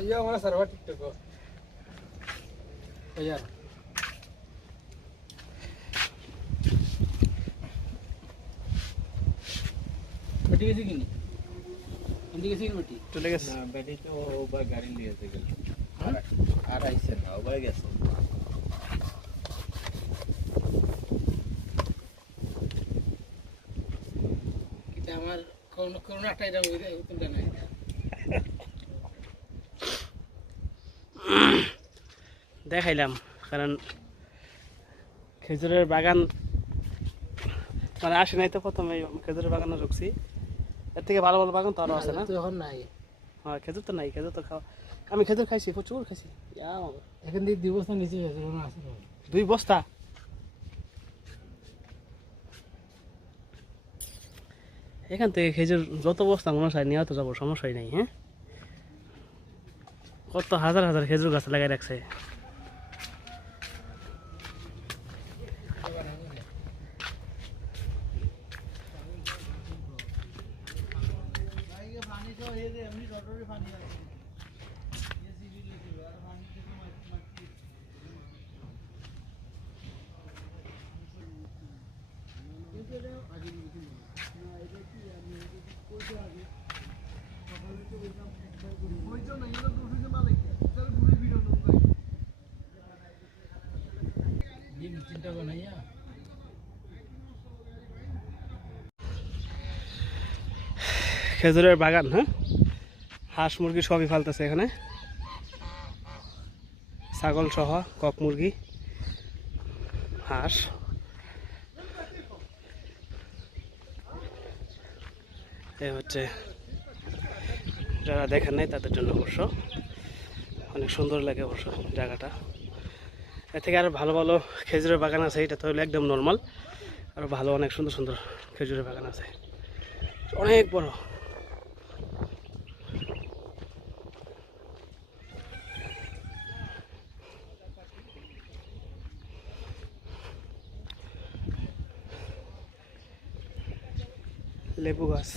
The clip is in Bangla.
ये हमारा सर्वर टिकटॉक को यार बेटी कैसे किनी हिंदी कैसे की बेटी চলে গেছে না বেটি তো ওবার গাড়ি নিয়ে যেতে গেল আর আইছে না ওবার গেছে এটা আমার কোন একটা এটা উত্তরটা নাই দেখাইলাম কারণ খেজুরের বাগান মানে আসে নাই তো প্রথমে খেজুরের বাগানে ঢুকছি এর থেকে ভালো ভালো বাগান তো আরও আছে না তো এখন নাই হ্যাঁ খেজুর তো নাই খেজুর তো খাওয়া আমি খেজুর খাইছি প্রচুর খাইছি এখন দিয়ে 2 বছর নিচে গেছে কোনো আসে না 2 বস্তা এখান থেকে খেজুর যত বস্তা মনে হয় নিয়ে তো যাবো সমস্যাই নাই হ্যাঁ কত হাজার হাজার খেজুর গাছ লাগাই রাখছে চিন্তা করো না খেজুরের বাগান হ্যাঁ হাঁস মুরগি সবই ফালতেছে এখানে ছাগল সহ কক মুরগি হাঁস এই হচ্ছে যারা দেখেন নাই তাদের জন্য অবশ্য অনেক সুন্দর লাগে অবশ্য জায়গাটা এর থেকে আরও ভালো ভালো খেজুরের বাগান আছে এটা তো হলো একদম নর্মাল আরও ভালো অনেক সুন্দর সুন্দর খেজুরের বাগান আছে অনেক বড় লেবু গাছ